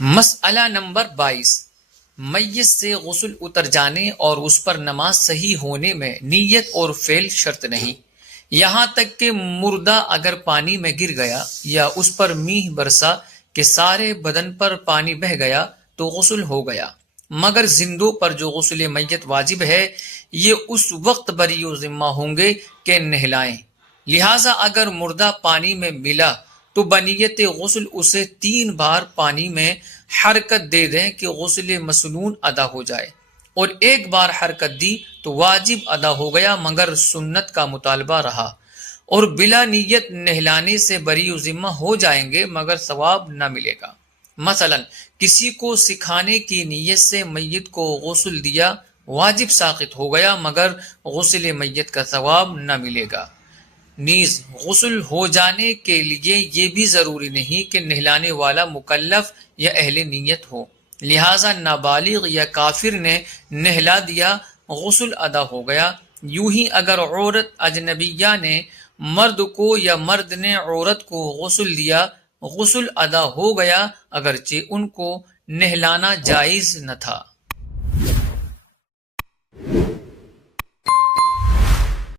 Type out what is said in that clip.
مسئلہ نمبر 22، میت سے غسل اتر جانے اور اس پر نماز صحیح ہونے میں نیت اور فعل شرط نہیں، یہاں تک کہ مردہ اگر پانی میں گر گیا یا اس پر میہ برسا کہ سارے بدن پر پانی بہہ گیا تو غسل ہو گیا، مگر زندوں پر جو غسل میت واجب ہے یہ اس وقت بری و ذمہ ہوں گے کہ نہلائیں، لہذا اگر مردہ پانی میں ملا تو بنیت غسل اسے 3 بار پانی میں حرکت دے دیں کہ غسل مسنون ادا ہو جائے، اور ایک بار حرکت دی تو واجب ادا ہو گیا مگر سنت کا مطالبہ رہا، اور بلا نیت نہلانے سے بری و ذمہ ہو جائیں گے مگر ثواب نہ ملے گا۔ مثلا کسی کو سکھانے کی نیت سے میت کو غسل دیا، واجب ساقط ہو گیا مگر غسل میت کا ثواب نہ ملے گا۔ نیز غسل ہو جانے کے لیے یہ بھی ضروری نہیں کہ نہلانے والا مکلف یا اہل نیت ہو، لہذا نابالغ یا کافر نے نہلا دیا، غسل ادا ہو گیا۔ یوں ہی اگر عورت اجنبیہ نے مرد کو یا مرد نے عورت کو غسل دیا، غسل ادا ہو گیا اگرچہ ان کو نہلانا جائز نہ تھا۔